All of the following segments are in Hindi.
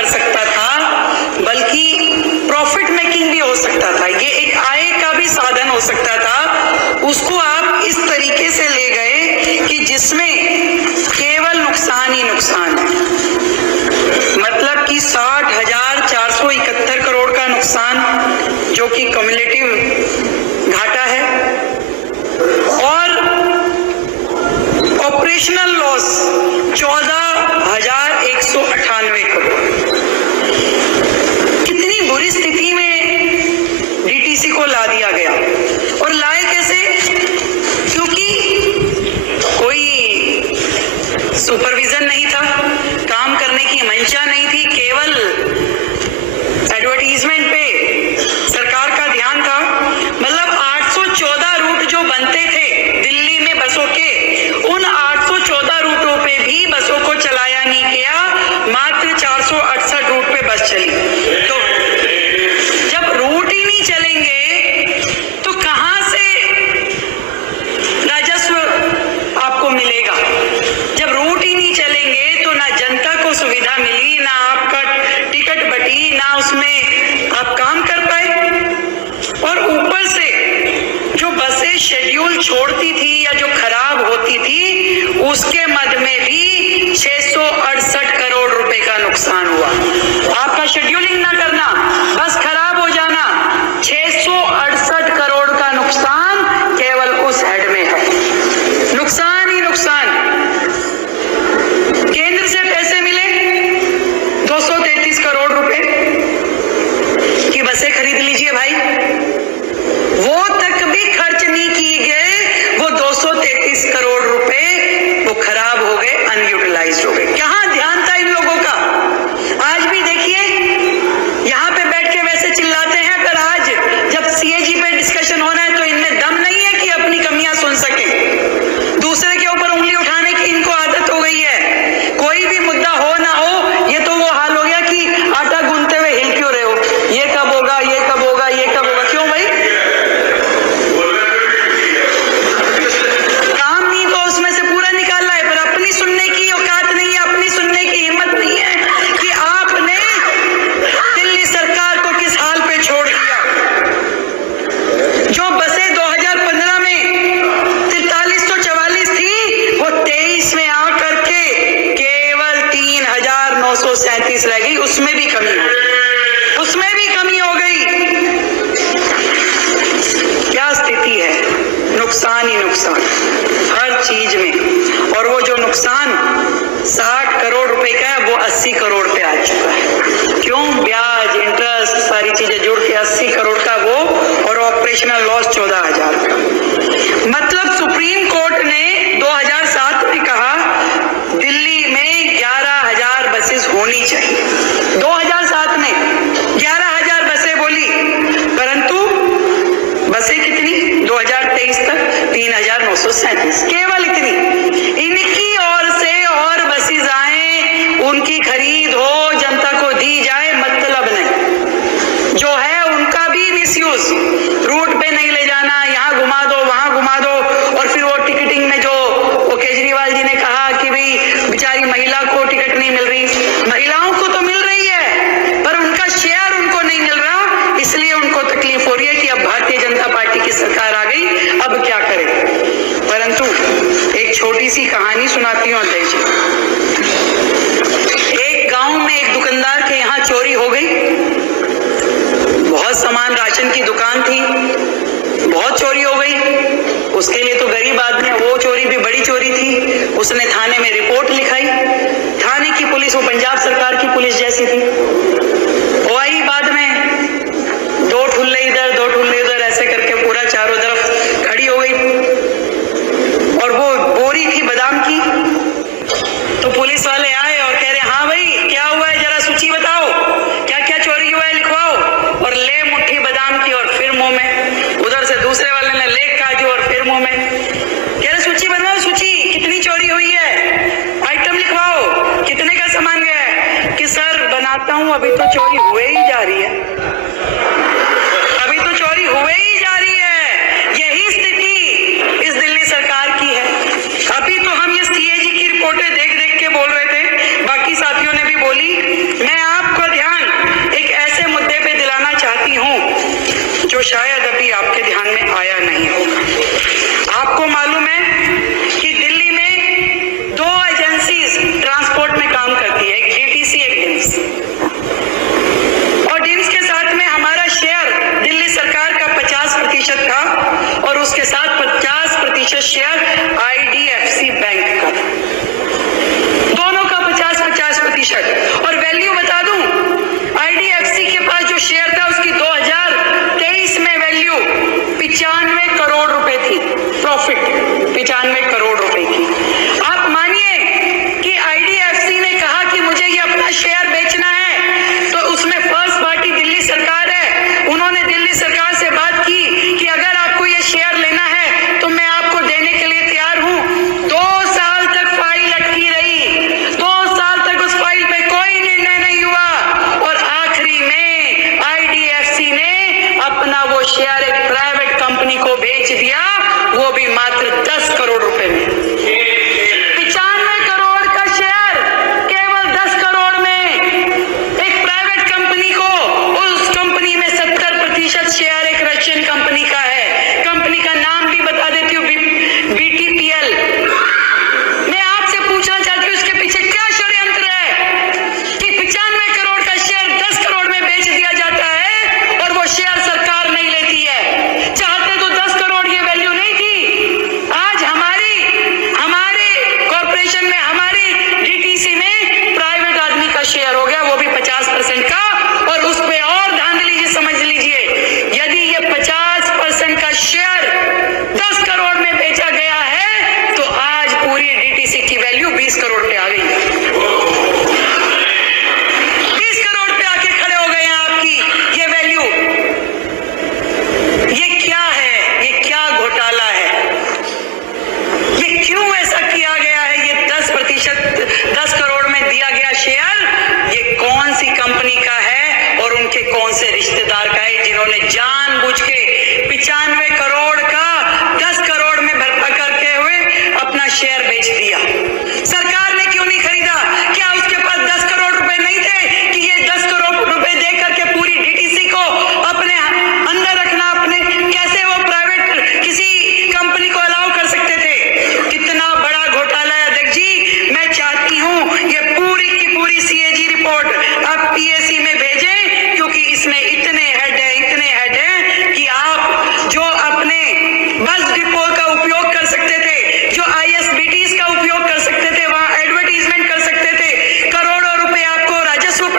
कर सकता था, बल्कि प्रॉफिट मेकिंग भी हो सकता था, ये एक आय का भी साधन हो सकता था। उसको आप इस तरीके से ले गए कि जिसमें केवल नुकसान ही नुकसान है। मतलब कि 60,471 करोड़ का नुकसान, जो कि क्युमुलेटिव घाटा है, और ऑपरेशनल लॉस 14,198 करोड़। कितनी बुरी स्थिति में डीटीसी को ला दिया गया। और लाए कैसे? क्योंकि कोई सुपरविजन नहीं था, काम करने की मंशा नहीं थी, केवल एडवर्टीजमेंट पे सरकार का ध्यान था। मतलब 814 रूट जो बनते थे दिल्ली में बसों के, उन 814 रूटों पे भी बसों को चलाया नहीं गया, मात्र 468 रूट पे बस चली। तो जब रूट ही नहीं चलेंगे तो कहां से राजस्व आपको मिलेगा? जब रूट ही नहीं चलेंगे तो ना जनता को सुविधा मिली, ना आपका टिकट बटी, ना उसमें आप काम कर पाए। और ऊपर से जो बसें शेड्यूल छोड़ती थी या जो खराब होती थी, उसके मद में भी 668 करोड़ रुपए का नुकसान हुआ। आपका शेड्यूलिंग ना करना, बस खराब हो जाना, 668 करोड़ का नुकसान केवल उस हेड में है। नुकसान ही नुकसान। केंद्र से पैसे मिले 233 करोड़ रुपए की बसें खरीद लीजिए भाई, वो तक भी खर्च नहीं किए गए। वो 233 करोड़ रुपए वो खराब हो गए, अनयूटिलाइज्ड हो गए। कहां ध्यान था इन लोगों का? आज भी देखिए, यहां पे बैठ के वैसे चिल्लाते हैं, अगर आज जब सीएजी पे डिस्कशन होना है तो इनमें दम नहीं है कि अपनी कमियां सुन सके। दूसरे के ऊपर उंगली उठाने की इनको आदत हो गई है। कोई भी मुद्दा हो ना हो, ये तो वो हाल हो गया कि आटा गूंथते हुए हिल क्यों रहे हो, ये कब होगा, ये कब होगा, ये कब होगा। क्यों भाई? काम नहीं तो उसमें से पूरा निकालना है, पर अपनी सुनने की औकात नहीं है, अपनी सुनने की हिम्मत नहीं है कि आपने दिल्ली सरकार को किस हाल पे छोड़ दिया। जो बसें 2015 में 4344 थी, वो 23 में आकर के केवल 3,937 रह गई। उसमें भी कमी हो गई, उसमें भी कमी हो गई। क्या स्थिति है? नुकसान ही नुकसान हर चीज में। और वो जो नुकसान 60 करोड़ रुपए का है, वो 80 करोड़ पे आ चुका है। क्यों? ब्याज, इंटरेस्ट, सारी चीजें जुड़ के 80 करोड़ का वो, और ऑपरेशनल लॉस 14,000 का। मतलब सुप्रीम कोर्ट ने 2007 में कहा दिल्ली में 11,000 बसेस होनी चाहिए। 2007 में 11,000 बसें बोली, परंतु बसें कितनी? 2023 तक 3,937, केवल इतनी। इनकी ओर से और बसेस आए, उनकी खरीद हो, जनता को दी जाए, मतलब नहीं। जो है उनका भी मिसयूज, रूट पे नहीं ले जाना, यहाँ घुमा दो, वहां घुमा दो। और फिर वो टिकटिंग में जो वो केजरीवाल जी ने कहा कि भाई बेचारी महिला को टिकट नहीं मिल रही, महिलाओं को तो मिल रही है, पर उनका शेयर उनको नहीं मिल रहा, इसलिए उनको तकलीफ हो रही है कि अब भारतीय जनता पार्टी की सरकार आ गई, अब क्या करें। परंतु एक छोटी सी कहानी सुनाती हूँ अध्यक्ष जी। एक गांव में एक दुकानदार के यहाँ चोरी हो गई। बहुत सामान, राशन की दुकान थी, बहुत चोरी हो गई। उसके लिए तो गरीब आदमी, वो चोरी भी बड़ी चोरी थी। उसने थाने में रिपोर्ट लिखाई। थाने की पुलिस वो पंजाब सरकार की पुलिस जैसी थी। वो आई बाद में, दो ठुल्ले इधर, दो ठुल्ले उधर, ऐसे करके पूरा चारों तरफ खड़ी हो गई। और वो बोरी थी बादाम की। तो पुलिस वाले आए और कह रहे, हाँ भाई क्या हुआ है, जरा सूची बताओ, क्या क्या चोरी हुआ है लिखवाओ। और ले मुट्ठी बादाम की और फिर मुंह में। उधर से दूसरे वाले ने ले काजू और फिर मुंह में। कह रहे सूची बनवाओ, सूची कितनी चोरी हुई है, आइटम लिखवाओ, कितने का सामान गया है। कि सर बनाता हूं, अभी तो चोरी हुए ही जा रही है, अभी तो चोरी हुए ही जा रही है। यही स्थिति इस दिल्ली सरकार की है। अभी तो हम ये सीएजी की रिपोर्टें देख देख के बोल रहे थे, बाकी साथियों ने भी बोली। मैं आपको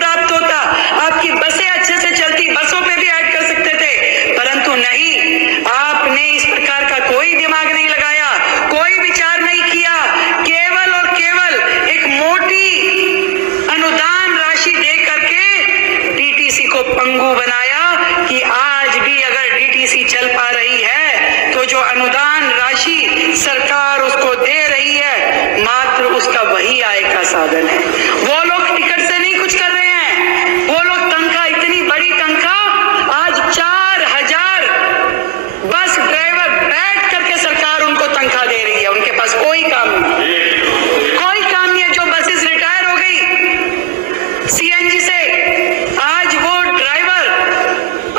प्राप्त होता, आपकी बसें अच्छे से चलती, बसों पे भी ऐड कर सकते थे, परंतु नहीं, आपने इस प्रकार का कोई दिमाग नहीं लगाया, कोई विचार नहीं किया, केवल और केवल एक मोटी अनुदान राशि दे करके डीटीसी को पंगु बनाया कि आज भी अगर डीटीसी चल पा रही है तो जो अनुदान राशि सरकार उसको दे रही है मात्र उसका वही आय का साधन है। वो लोग टिकट से नहीं कुछ कर रहे हैं, वो लोग तनख्वाह, इतनी बड़ी तनख्वाह, आज 4000 बस ड्राइवर बैठ करके सरकार उनको तनख्वाह दे रही है, उनके पास कोई काम नहीं, कोई काम नहीं है। जो बसेस रिटायर हो गई सीएनजी से, आज वो ड्राइवर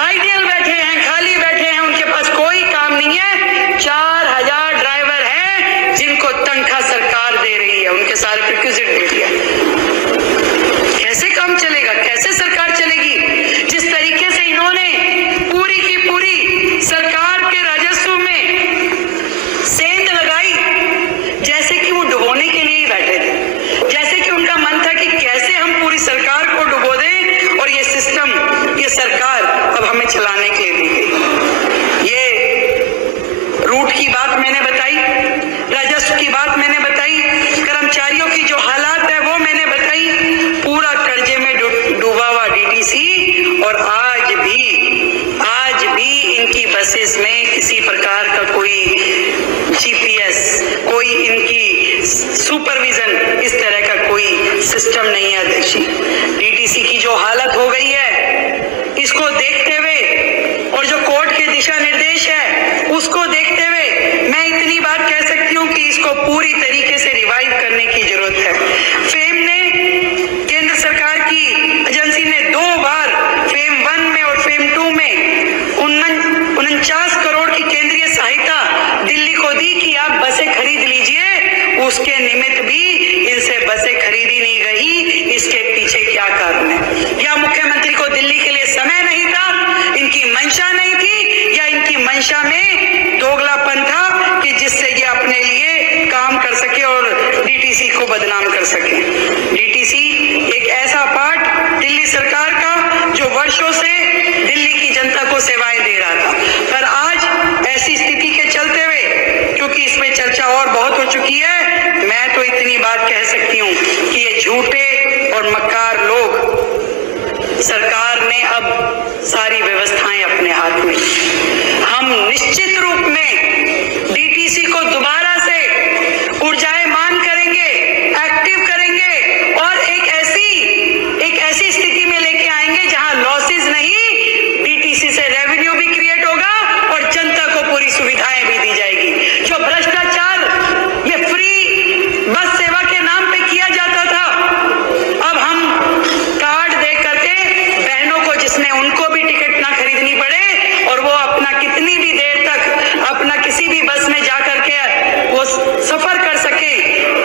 आइडियल बैठे हैं, खाली बैठे हैं, उनके पास कोई काम नहीं है। 4000 ड्राइवर हैं जिनको तनख्वाह सरकार दे रही है, उनके सारे प्रिक्विजिट दे दिया। कैसे काम चलेगा, कैसे सरकार चलेगी? जिस तरीके से इन्होंने पूरी की पूरी सरकार के राजस्व में सेंध लगाई, जैसे कि वो डुबोने के लिए ही बैठे थे, जैसे कि उनका मन था कि कैसे हम पूरी सरकार को डुबो दें और ये सिस्टम, ये सरकार अब हमें चलाने के लिए दी गई। ये रूट की बात मैंने बताई, राजस्व की बात मैंने बताई, कर्मचारियों की जो हालात है वो मैंने बताई, पूरा कर्जे में डूबा हुआ डीटीसी, और आज भी इनकी बसेस में किसी प्रकार का कोई जीपीएस, कोई इनकी सुपरविजन, इस तरह का कोई सिस्टम नहीं है। अध्यक्ष, डीटीसी की जो हालत हो गई है, इसको देखते हुए और जो कोर्ट के दिशा निर्देश है उसको देखते हुए मैं इतनी बात कह सकती हूँ कि इसको पूरी तरीके से रिवाइव करने की जरूरत है। फेम ने, केंद्र सरकार की एजेंसी ने 2 बार फेम 1 में और फेम 2 में 49 करोड़ की केंद्रीय सहायता दिल्ली को दी कि आप बसें खरीद लीजिए, उसके निमित्त भी इनसे बसें खरीदी नहीं गई। इसके पीछे क्या कारण है? या मुख्यमंत्री को दिल्ली के लिए समय नहीं था, इनकी मंशा नहीं थी, या इनकी मंशा में दोगलापन था कि जिससे ये अपने लिए काम कर सके और डीटीसी को बदनाम कर सके। डीटीसी एक ऐसा पार्ट दिल्ली सरकार का जो वर्षों से दिल्ली की जनता को सेवाएं दे रहा था, पर आज ऐसी स्थिति के चलते हुए, क्योंकि इसमें चर्चा और बहुत हो चुकी है, मैं तो इतनी बात कह सकती हूँ कि ये झूठे और मक्कार लोग, सरकार ने अब सारी व्यवस्थाएं अपने हाथ में, हम निश्चित रूप में डीटीसी को दोबारा से ऊर्जायमान करेंगे, एक्टिव करेंगे और एक ऐसी स्थिति में लेके आएंगे जहां लॉसेस नहीं, डीटीसी से रेवेन्यू भी क्रिएट होगा और जनता को पूरी सुविधाएं भी दी जाएगी। जो भ्रष्टाचार ये फ्री बस सेवा के नाम पे किया जाता था, अब हम कार्ड दे करके बहनों को, जिसमें उनको भी टिकट ना खरीदनी पड़े और वो अपना कितनी भी देर तक अपना किसी भी बस में जा करके वो सफर कर सके,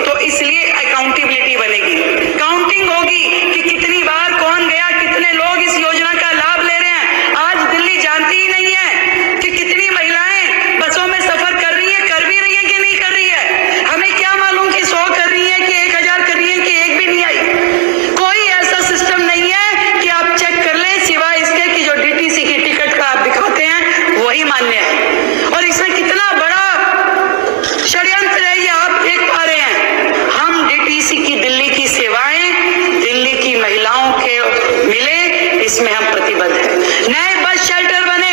तो इसलिए अकाउंटेबिलिटी बनेगी, काउंटिंग होगी कि कितनी बार कौन गया, कितने लोग इस योजना का लाभ ले रहे हैं। आज दिल्ली जानती ही नहीं है कि कितनी महिलाएं बसों में सफर कर रही है, कर भी रही है कि नहीं कर रही है। हमें क्या मालूम कि 100 कर रही है कि 1000 कर रही है कि एक भी नहीं आई। कोई ऐसा सिस्टम नहीं है कि आप चेक कर लें, सिवाय इसके कि जो डीटीसी की टिकट का आप दिखाते हैं वही मान्य है। और इसमें कितना बड़ा षड्यंत्र है ये आप देख पा रहे हैं। हम डीटीसी की दिल्ली की सेवाएं दिल्ली की महिलाओं के मिले, इसमें हम प्रतिबद्ध हैं। नए बस शेल्टर बने,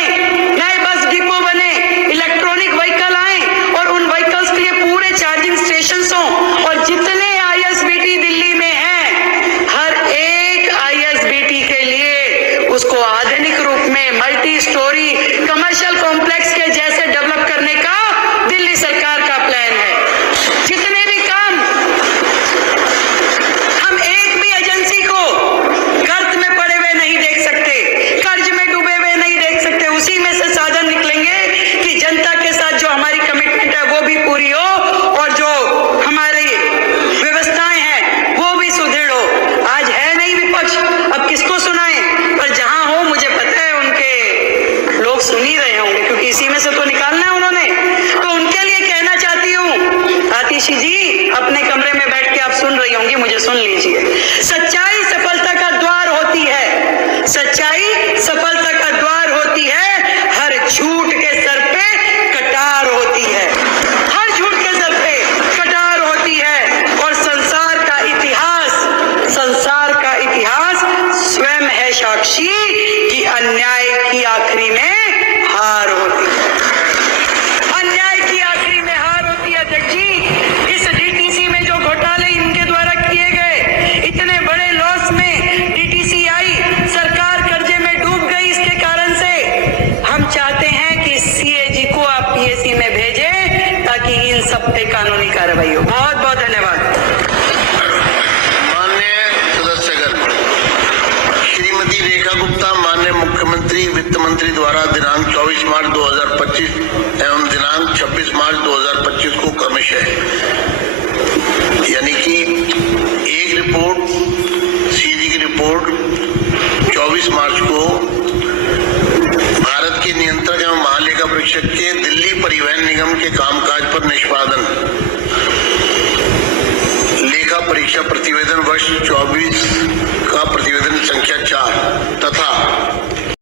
नए बस डिपो बने, इलेक्ट्रॉनिक व्हीकल आए और उन व्हीकल्स के लिए पूरे चार्जिंग स्टेशन हों, और जितने आईएसबीटी दिल्ली में हैं, हर एक आईएसबीटी के लिए उसको आधुनिक रूप में मल्टी स्टोरी कमर्शियल कॉम्प्लेक्स के जैसे डेवलप करने का दिल्ली सरकार का प्लान है। जितने भी काम, हम एक भी एजेंसी को गर्त में पड़े हुए नहीं देख सकते, कर्ज में डूबे हुए नहीं देख सकते। उसी में से साधन निकलेंगे कि जनता के साथ जो हमारी कमिटमेंट है वो भी पूरी हो और जो हमारी व्यवस्थाएं हैं वो भी सुदृढ़ हो। आज है नहीं विपक्ष, अब किसको सुनाएं, पर जहां हो एक कानूनी कार्रवाई हो। बहुत बहुत धन्यवाद। माननीय सदस्यगण, श्रीमती रेखा गुप्ता माननीय मुख्यमंत्री वित्त मंत्री द्वारा दिनांक 24 मार्च 2025 एवं दिनांक 26 मार्च 2025 को क्रमशः यानी कि एक रिपोर्ट सीजी की रिपोर्ट 24 मार्च को भारत के नियंत्रक एवं महालेखा परीक्षक के दिल्ली परिवहन निगम के कामकाज पर निष्पादन लेखा परीक्षा प्रतिवेदन वर्ष 24 का प्रतिवेदन संख्या 4 तथा